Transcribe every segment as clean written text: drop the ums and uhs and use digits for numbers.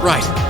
Right.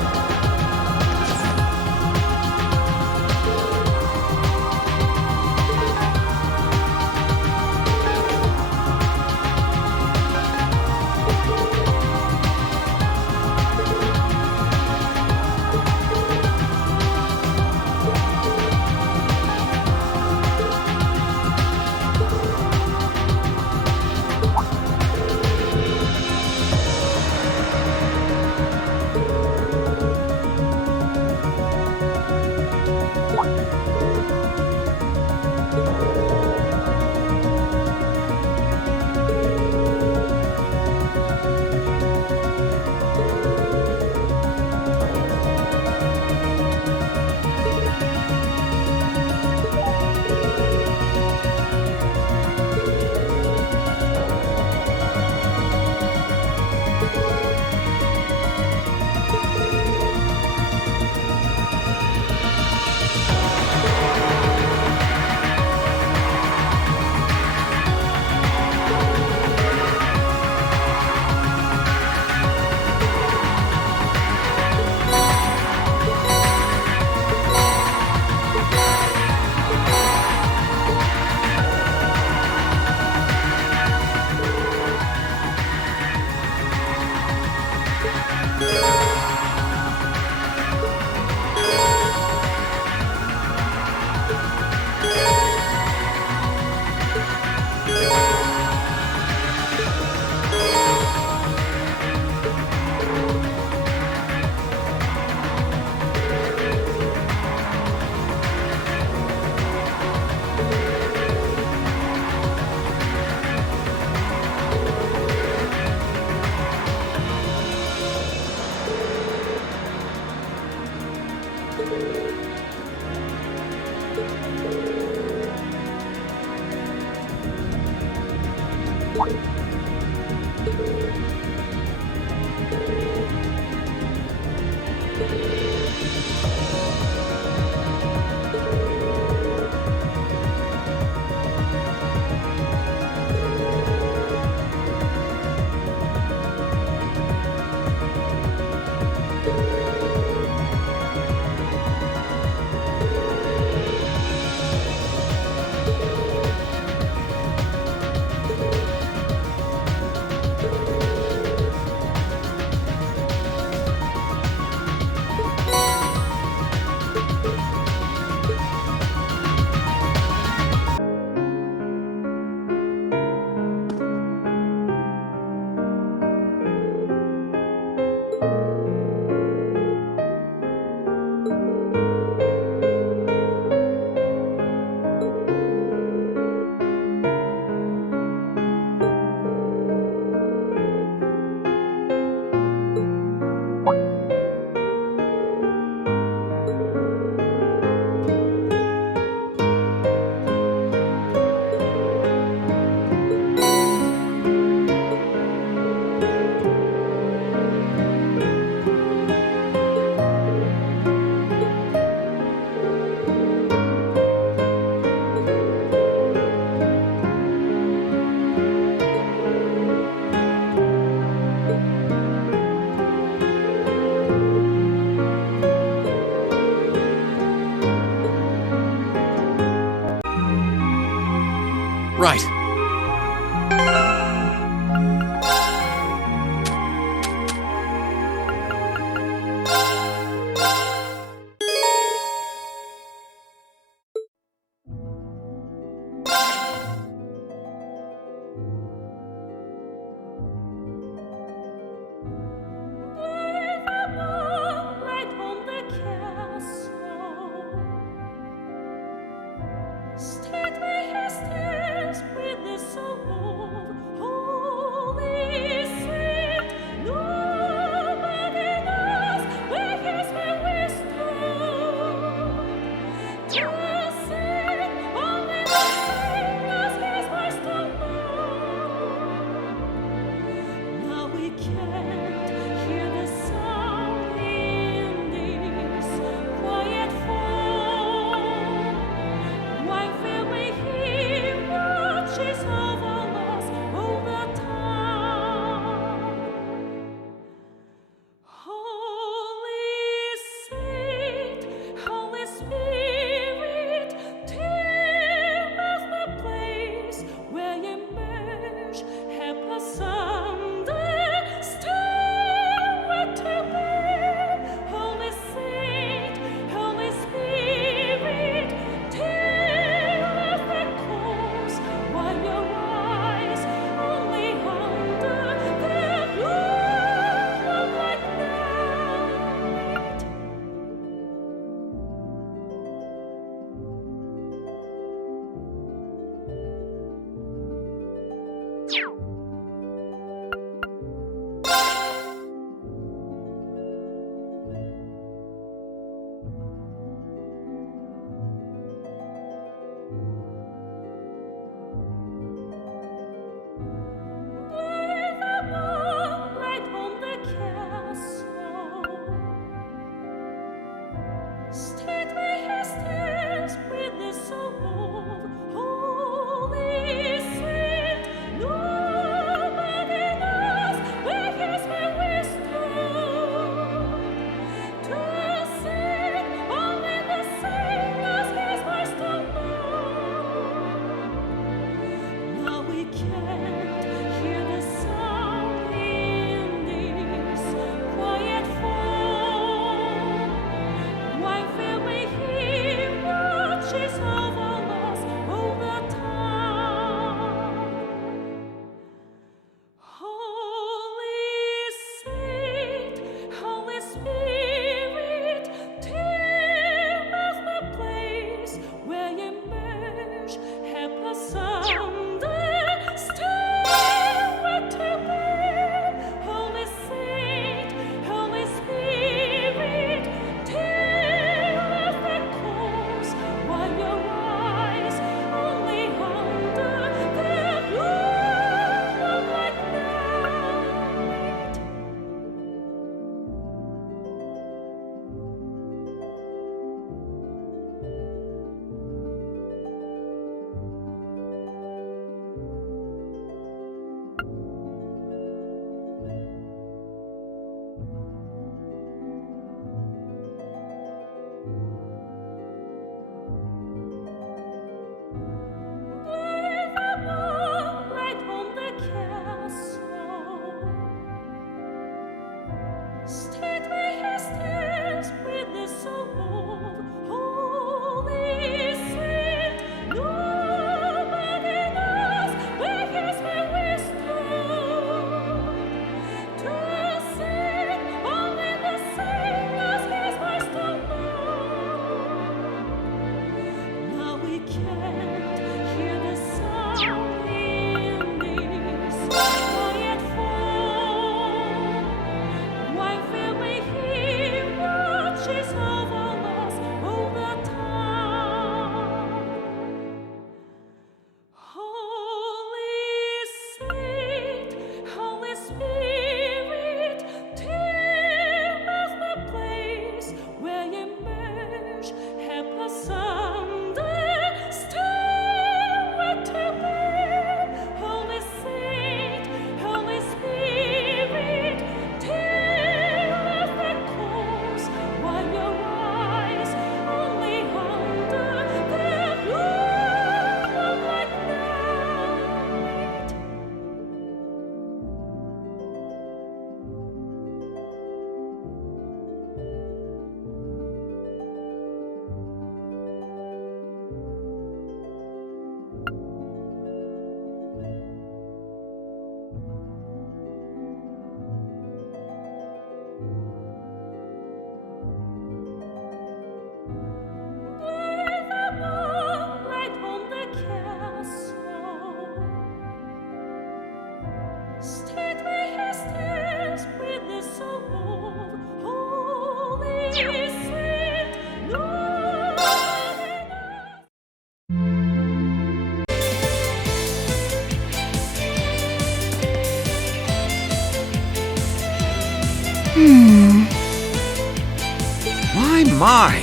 My!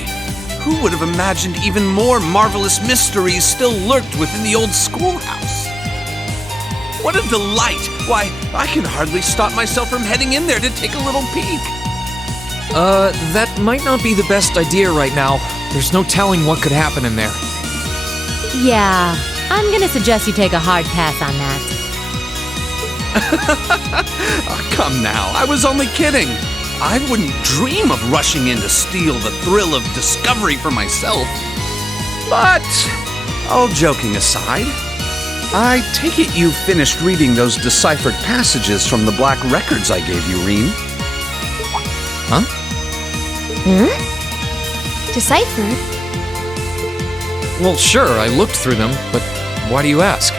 Who would have imagined even more marvelous mysteries still lurked within the old schoolhouse? What a delight! Why, I can hardly stop myself from heading in there to take a little peek. That might not be the best idea right now. There's no telling what could happen in there. Yeah, I'm gonna suggest you take a hard pass on that. Oh, come now, I was only kidding. I wouldn't dream of rushing in to steal the thrill of discovery for myself. But, all joking aside, I take it you finished reading those deciphered passages from the black records I gave you, Reen. Huh? Deciphered? Well, sure, I looked through them, but why do you ask?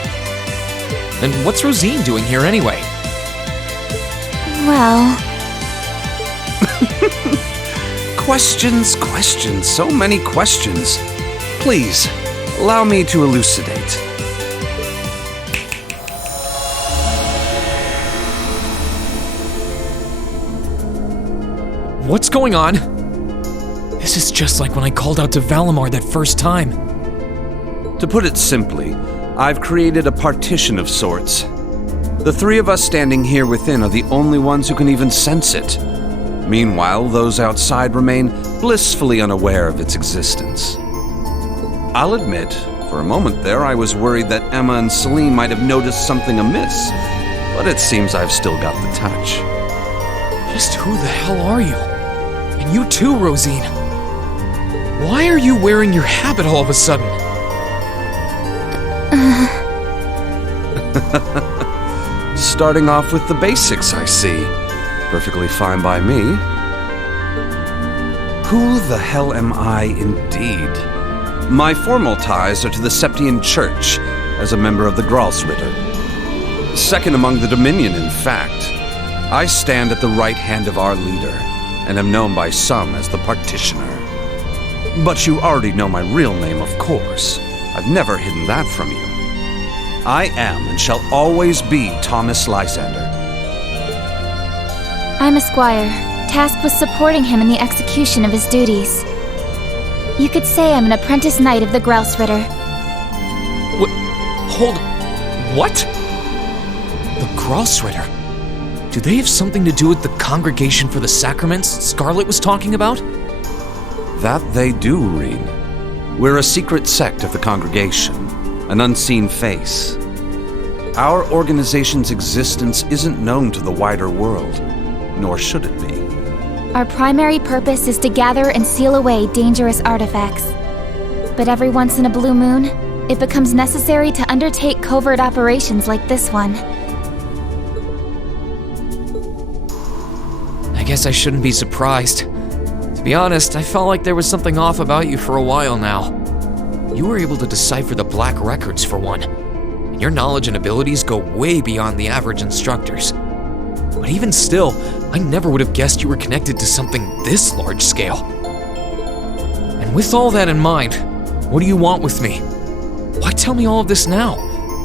And what's Rosine doing here anyway? Well... Questions, so many questions. Please, allow me to elucidate. What's going on? This is just like when I called out to Valimar that first time. To put it simply, I've created a partition of sorts. The three of us standing here within are the only ones who can even sense it. Meanwhile, those outside remain blissfully unaware of its existence. I'll admit, for a moment there, I was worried that Emma and Celine might have noticed something amiss, but it seems I've still got the touch. Just who the hell are you? And you too, Rosine. Why are you wearing your habit all of a sudden? Starting off with the basics, I see. Perfectly fine by me. Who the hell am I, indeed? My formal ties are to the Septian Church, as a member of the Gralsritter. Second among the Dominion, in fact. I stand at the right hand of our leader, and am known by some as the Partitioner. But you already know my real name, of course. I've never hidden that from you. I am and shall always be Thomas Lysander. I'm a squire, tasked with supporting him in the execution of his duties. You could say I'm an apprentice knight of the Gralsritter. Hold... What? The Gralsritter? Do they have something to do with the Congregation for the Sacraments Scarlet was talking about? That they do, Reen. We're a secret sect of the Congregation, an unseen face. Our organization's existence isn't known to the wider world, nor should it be. Our primary purpose is to gather and seal away dangerous artifacts. But every once in a blue moon, it becomes necessary to undertake covert operations like this one. I guess I shouldn't be surprised. To be honest, I felt like there was something off about you for a while now. You were able to decipher the Black Records for one, and your knowledge and abilities go way beyond the average instructors. But even still, I never would have guessed you were connected to something this large scale. And with all that in mind, what do you want with me? Why tell me all of this now?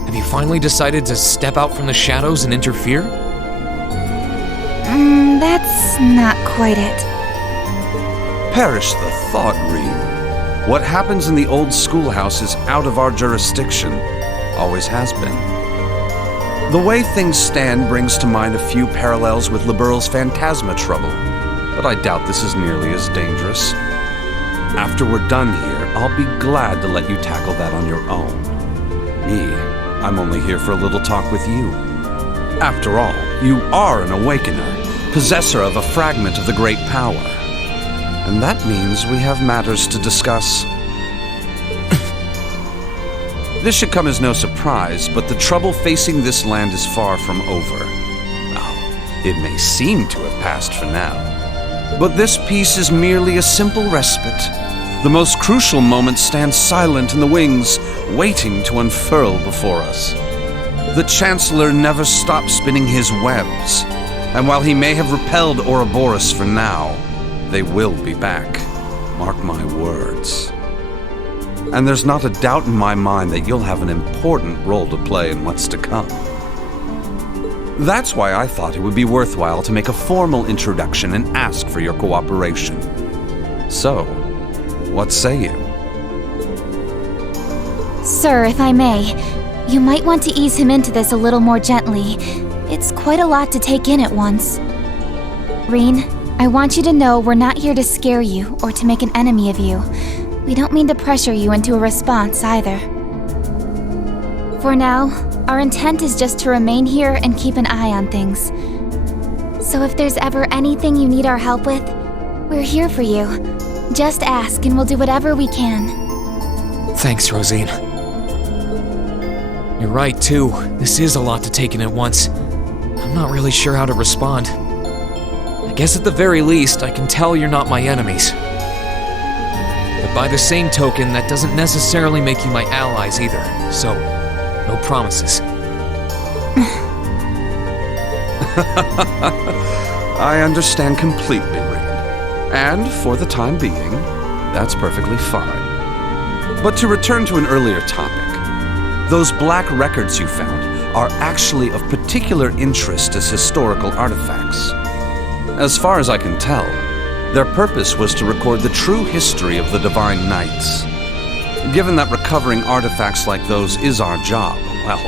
Have you finally decided to step out from the shadows and interfere? That's not quite it. Perish the thought, Reed. What happens in the old schoolhouse is out of our jurisdiction. Always has been. The way things stand brings to mind a few parallels with Liberl's Phantasma trouble, but I doubt this is nearly as dangerous. After we're done here, I'll be glad to let you tackle that on your own. Me, I'm only here for a little talk with you. After all, you are an awakener, possessor of a fragment of the great power. And that means we have matters to discuss. This should come as no surprise, but the trouble facing this land is far from over. Well, it may seem to have passed for now, but this peace is merely a simple respite. The most crucial moment stands silent in the wings, waiting to unfurl before us. The Chancellor never stops spinning his webs, and while he may have repelled Ouroboros for now, they will be back. Mark my words. And there's not a doubt in my mind that you'll have an important role to play in what's to come. That's why I thought it would be worthwhile to make a formal introduction and ask for your cooperation. So, what say you? Sir, if I may, you might want to ease him into this a little more gently. It's quite a lot to take in at once. Reen, I want you to know we're not here to scare you or to make an enemy of you. We don't mean to pressure you into a response either. For now, our intent is just to remain here and keep an eye on things. So if there's ever anything you need our help with, we're here for you. Just ask and we'll do whatever we can. Thanks, Rosine. You're right, too. This is a lot to take in at once. I'm not really sure how to respond. I guess at the very least, I can tell you're not my enemies. But by the same token, that doesn't necessarily make you my allies either, so no promises. I understand completely, Reed. And for the time being, that's perfectly fine. But to return to an earlier topic, those black records you found are actually of particular interest as historical artifacts. As far as I can tell, their purpose was to record the true history of the Divine Knights. Given that recovering artifacts like those is our job, well,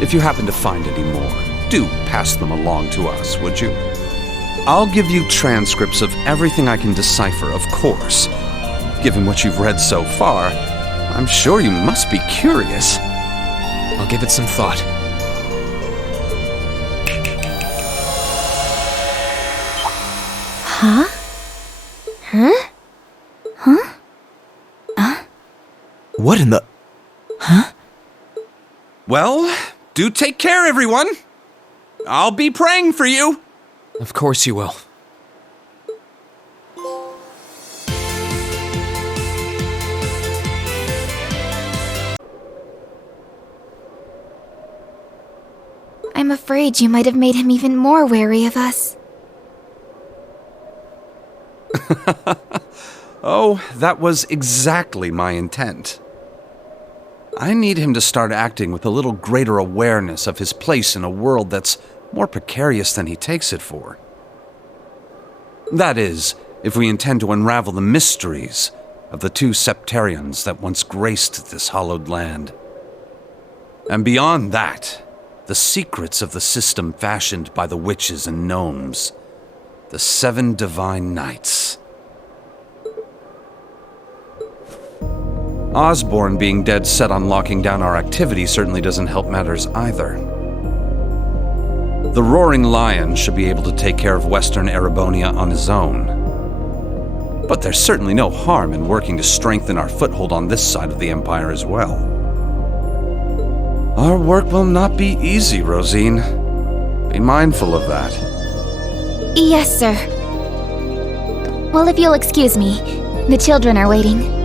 if you happen to find any more, do pass them along to us, would you? I'll give you transcripts of everything I can decipher, of course. Given what you've read so far, I'm sure you must be curious. I'll give it some thought. Huh? Huh? Huh? Huh? What in the... Huh? Well, do take care, everyone. I'll be praying for you. Of course you will. I'm afraid you might have made him even more wary of us. Oh, that was exactly my intent. I need him to start acting with a little greater awareness of his place in a world that's more precarious than he takes it for. That is, if we intend to unravel the mysteries of the two septarians that once graced this hallowed land. And beyond that, the secrets of the system fashioned by the witches and gnomes, the 7 Divine Knights. Osborne being dead set on locking down our activity certainly doesn't help matters either. The Roaring Lion should be able to take care of Western Erebonia on his own. But there's certainly no harm in working to strengthen our foothold on this side of the Empire as well. Our work will not be easy, Rosine. Be mindful of that. Yes, sir. Well, if you'll excuse me, the children are waiting.